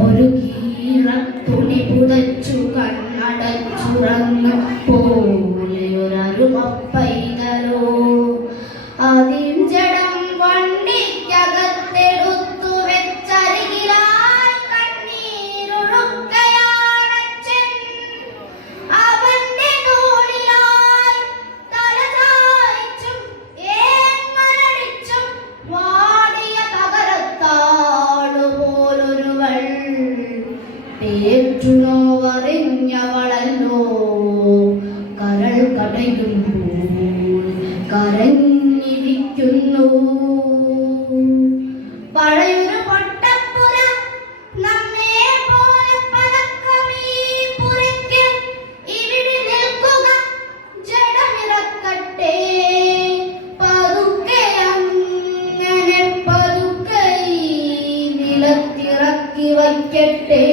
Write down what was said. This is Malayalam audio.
ഒരു കീറ തുണി പുതച്ചു കണ്ണടച്ചുറങ്ങും പോലെയൊരരുമപ്പൈതലോ ആദ്യം ജഡം വണ്ടിക്കകത്തെടുത്തു വെച്ചരികിലായി കണ്ണീരൊഴുക്കയാണച്ചൻ. അവന്റെ തോളിലായി തല ചായ്ച്ചും ഏങ്ങലടിച്ചും വാടിയ തകരത്താളുപോലൊരുവൾ പേറ്റുനോവറിഞ്ഞവളല്ലോ കരൾ കടയുമ്പോൾ കരഞ്ഞിരിക്കുന്നു. പഴയൊരു പൊട്ടപ്പുര നമ്മെ പോലെ പഴക്കമീ പുരയ്ക്ക് ഇവിടെ നിൽക്കുക ജഡമിറക്കട്ടെ പതുക്കെ അങ്ങനെ പതുക്കെ നിലത്തിറക്കി വയ്ക്കട്ടെ.